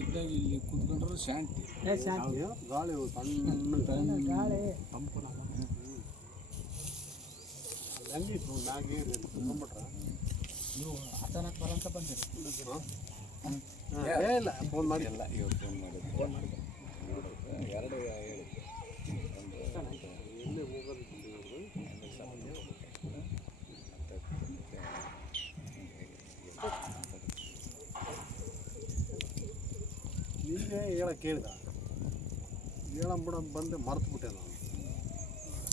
ಇದ್ದಾಗ ಇಲ್ಲಿ ಕುತ್ಕೊಂಡ್ರೆ ಶಾಂತಿ. ಏ ಶಾಂತಿ. ಗಾಳಿ ಸಣ್ಣ ಗಾಳಿ. ಹೆಂಗಿತ್ತು ಮ್ಯಾಗ ಕುತ್ಕೊಂಡ್ಬಿಟ್ರ ನೀವು ಅಚಾನಕ್ ಬರಂತ ಬಂದಿರಿ. ಇಲ್ಲ ಫೋನ್ ಮಾಡಿ ಎಲ್ಲ ಇವತ್ತು ಫೋನ್ ಮಾಡಿ ಫೋನ್ ಮಾಡಿದ್ರು ನಿನ್ನೆ ಹೇಳಕ್ಕೆ ಕೇಳಿದ ಹೇಳಂಬಿಡ ಅಂತ ಬಂದೆ ಮರ್ತು ಬಿಟ್ಟೆ ನಾನು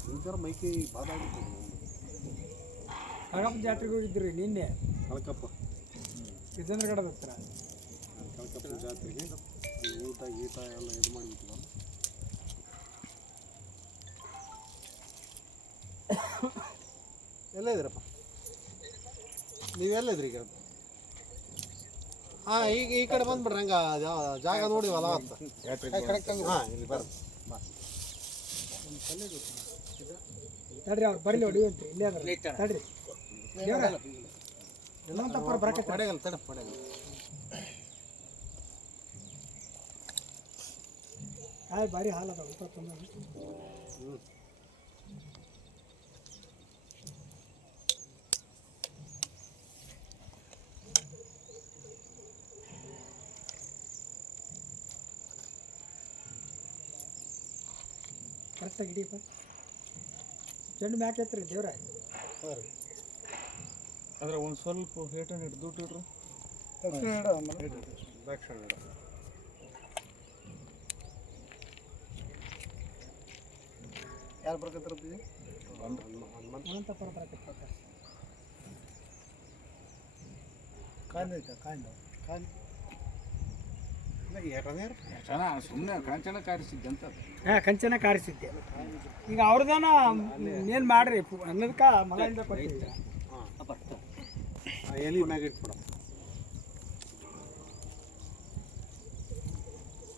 ಒಂಥರ ಮೈಕೈ ಬಾಧ ಆಗಿತ್ತು ಕಳಗಪ್ಪ ಜಾತ್ರೆಗೆ ಹೋಗಿದ್ರಿ ನಿನ್ನೆ ಕಳ್ಕಪ್ಪ ವಿಜೇಂದ್ರಗಡದ ಹತ್ರ ಕಳ್ಕಪ್ಪ ಜಾತ್ರೆಗೆ ಅಲ್ಲಿ ಊಟ ಗೀಟ ಎಲ್ಲ ಇದು ಮಾಡಿಬಿಟ್ಟು ಎಲ್ಲ ಇದ್ದೀರಪ್ಪ ನೀವೆಲ್ಲಿದ್ರಿ ಈಗ ಹಾಂ ಈಗ ಈ ಕಡೆ ಬಂದ್ಬಿಡ್ರಿ ಹಂಗ ಜಾಗ ನೋಡಿವಲ್ಲ ಹಾಂ ಇಲ್ಲಿ ಬರ್ರಿ ತಡ್ರಿ ಅವ್ರು ಬರ್ಲಿ ಅಂತ. ಇಲ್ಲೇ ಅದ್ರ. ತಡ್ರಿ. ದೇವ್ರ ಎಲ್ಲ ತಪ್ಪರ ಬರಕತ್ತ ಪಡೆಗಲ್ ತಡ ಪಡೆಗಲ್ಲ ಕಾಯಿ ಭಾರಿ ಹಾಲು ಅದಾವ ಊಟ ಕರೆಕ್ಟಾಗಿ ಹಿಡಿಯಪ್ಪ. ಚೆಂಡು ಮ್ಯಾಕ್ ಎತ್ರಿ ದೇವ್ರ. ಅದ್ರ ಒಂದು ಸ್ವಲ್ಪ ಹೇಟನ್ ಹಿಡ್ದು ದುಡ್ಡು ದಕ್ಷಿಣ ಇಡ. ಯಾರು ಬರ್ಕತ್ತಿರಪ್ಪ ಅನಂತ ಪರ ಬರಕತ್ತ ಕಾಯ್ದೈತೆ ಕಾಯ್ದು ಕಾಯ್ದು ಇಲ್ಲ ಏಟನೇ ಚೆನ್ನಾಗಿ ಸುಮ್ಮನೆ ಕಂಚನ ಕಾರಿಸಿದ್ದೆ ಅಂತ. ಅದು. ಹಾಂ ಕಂಚನ ಕಾರಿಸಿದ್ದೆ. ಈಗ ಅವ್ರದನ ಏನು ಮಾಡ್ರಿ? ಅನ್ನೋದಕ್ಕೆ ಮನೆಯಿಂದ ಕೊಟ್ಟಿದ್ದೆ ಹಾಂ. ಎಲಿ ಮ್ಯಾಗ ಇಟ್ಬಿಡ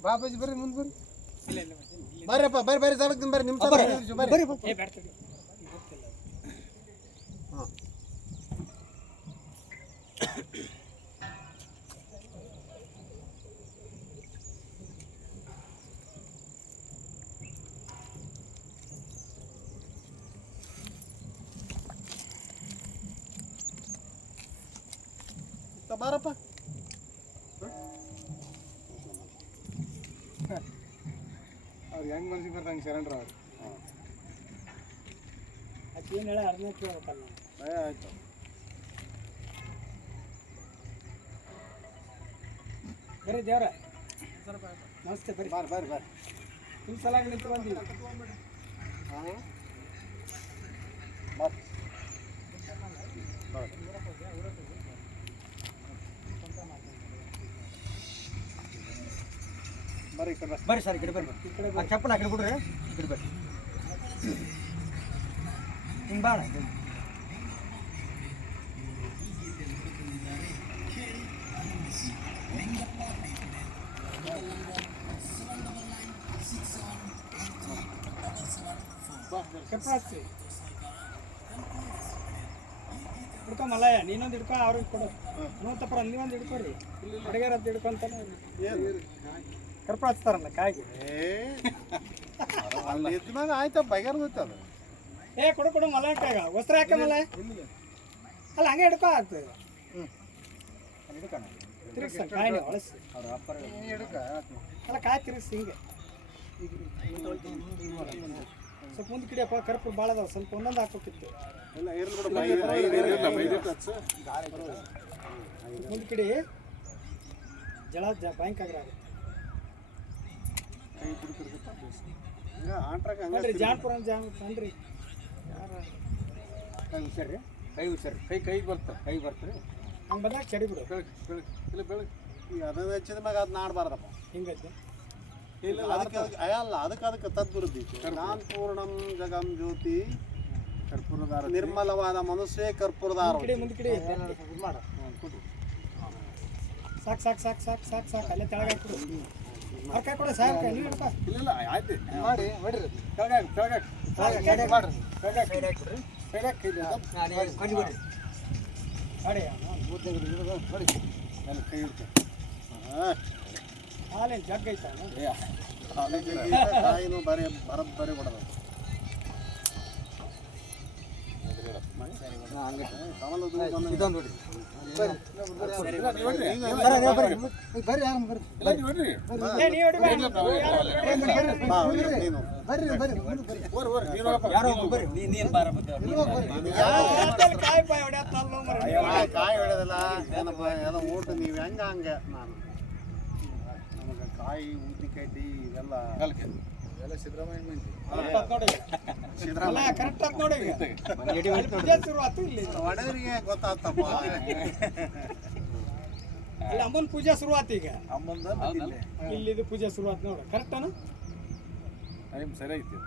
ಬಾಬಾಜಿ ಬರ್ರಿ ಮುಂದೆ ಬರ್ರಿ. ಬರ್ರಿಪ್ಪ ಬರ್ರಿ ಬರ್ರಿ ಸಾಲಕ್ಕೆ ಬರ್ರಿ ನಿಮ್ಮ ಬರ್ರಿ. ಹಾಂ. ಬಾರಪ್ಪ. ಅವ್ರು ಹೆಂಗ್ ಮನ್ಸಿಗೆ ಬರ್ತಾನೆ ಶರಣರ ಅವ್ರು. ಅದು ಏನು ಹೇಳ? ಅರ್ಧ ಕೇಳ್ಬೇಕಲ್ಲ ಭಯ ಆಯ್ತು. ಬರ್ರಿ ದೇವ್ರ. ನಮಸ್ತೆ ಬರ್ರಿ. ಬಾರಿ ಬರ್ರಿ ಬಾರಿ. ನಿಮ್ಮ ಸಲ ನಿಂತು ಬಂದೀವಿ ಹಾಂ ಬರ್ರಿ ಈ ಕಡೆ ಬರ್ರಿ. ಬರ್ರಿ ಸರ್ ಈ ಕಡೆ ಬರ್ರಿ. ಈ ಕಡೆ ಆ ಚಪ್ಪಲ್ ಆ ಕಡೆ ಬಿಡ್ರಿ. ಈ ಕಡೆ ಬರ್ರಿ. ಹಿಂಗೆ ಬಾಳ. ಹಿಡ್ಕೊ ಮಲಯ ನೀನೊಂದು ಹಿಡ್ಕೊ ಅವ್ರಿಗೆ ಕೊಡು. ಇನ್ನೊಂದು ನೀವೊಂದು ಹಿಡ್ಕೊರಿ. ಅಡುಗೆ ಅಂತ ಹಿಡ್ಕೊಂತಾನೆ ಏನು? ಕರ್ಪ ಹಚ್ತಾರಲ್ಲ ಕಾಯಿಗೆ ಅಲ್ಲಿ. ಇದ್ದ ಮೇಲೆ ಆಯ್ತಾ ಬಗೆರ್ ಅದು? ಏ ಕೊಡು ಕೊಡು ಮಲ ಕಾಯಿಗ ವಸ್ತ್ರ ಹಾಕ ಮಲ. ಅಲ್ಲ ಹಂಗೆ ಹಿಡ್ಕೊ ಆಗ್ತದೆ ತಿರುಗಿಸ ಅವ್ರ ಅಪ್ಪರ ಅಲ್ಲ ಕಾಯಿ ತಿರುಗಿಸಿ ಹಿಂಗೆ. ಸ್ವಲ್ಪ ಮುಂದೆ ಕಿಡಿಯಪ್ಪ ಕರ್ಪೂರ ಭಾಳ ಅದಾವ ಸ್ವಲ್ಪ ಒಂದೊಂದು ಹಾಕೋಕಿತ್ತು. ಮುಂದೆ ಕಿಡಿ. ಜಳ ಜ ಬ್ಯಾಂಕ್ ಆಗ್ರ ಆಗುತ್ತೆ. ಕೈ ಬಿಡ್ತಿರ್ತೈತೆ, ಆಂಟ್ರಾಗ ಹಂಗ ಜಾನ್ಪುರ ಯಾರ? ಕೈ ಕೈ ಕೈ ಕೈಗೆ ಕೈ ಬರ್ತೀರಿ. ಹಂಗೆ ಬಂದಾಗ ಚಡಿ ಬಿಡು. ಬೆಳಗ್ಗೆ ಬೆಳಗ್ಗೆ ಇಲ್ಲ ಬೆಳಗ್ಗೆ ಈಗ ಅದನ್ನ ಹಚ್ಚಿದ ಮ್ಯಾಗ ಅದನ್ನ ಆಡಬಾರ್ದಪ್ಪ. ಹಿಂಗೈತೆ? ಇಲ್ಲ ಅದಕ್ಕೆ ಅದಕ್ಕೆ ಅಲ್ಲ ಅದಕ್ಕೆ ಅದಕ್ಕೆ ನಾನ್ ಪೂರ್ಣಂ ಜಗಂ ಜ್ಯೋತಿ. ಕರ್ಪೂರದಾರ ನಿರ್ಮಲವಾದ ಮನಸ್ಸೇ ಕರ್ಪೂರದಾರ ಸಾಕ್ ಸಾಕು ಸಾಕು ಸಾಕು ಸಾಕು ಸಾಕು. ಅಲ್ಲೇ ತೆಳಗೆ ನೀವು ಹಿಡ್ಕೊ. ಇಲ್ಲ ಇಲ್ಲ ಆಯ್ತು. ಮಾಡಿ ಹೊಡ್ರಿ. ಕೆಳಗಾಗಿ ಕೆಳಗಾಗಿ. ಕೆಳಗೆ ಮಾಡ್ರಿ ಕೆಳಗೆ ಕೈ ಹಾಕ್ಬಿಡ್ರಿ ಕೆಳಗಾಗಿ ಕೈ ಇಲ್ಲ. ನಾನು ಕೊಂಡಿ ಬಿಡ್ರಿ. ಮಾಡಿ. ನೋಡಿ ಅಲ್ಲಿ ಕೈ ಇಡ್ತೆ ಹಾಲೇನು ಜಗ್ ಜಗ್ಗಿ ಕಾಯಿನೂ ಬರೀ ಬರೋಬ್ಬರಿ ಹೊಡೆದ ಏನಪ್ಪ ಏನೋ ಊಟ ನೀವು ಹೆಂಗ ಹಂಗ ನಾನು ನಮಗೆ ಕಾಯಿ ಊದಿಕಡ್ಡಿ ಇವೆಲ್ಲ ಎಲ್ಲ ಸಿದ್ದರಾಮಯ್ಯ ಮಂದಿ. ಇಲ್ಲಿ. ಹೊಡೆದ್ರಿಗೆ ಗೊತ್ತಾಗ್ತಪ್ಪ? ಅಲ್ಲಿ ಅಮ್ಮನ ಪೂಜೆ ಶುರುವಾತ ಈಗ. ಅಮ್ಮಂದ ಇಲ್ಲಿದು ಪೂಜೆ ಶುರು ಆತು ನೋಡು. ಕರೆಕ್ಟ್ ಅನ ಟೈಮ್ ಸರಿ ಐತಿ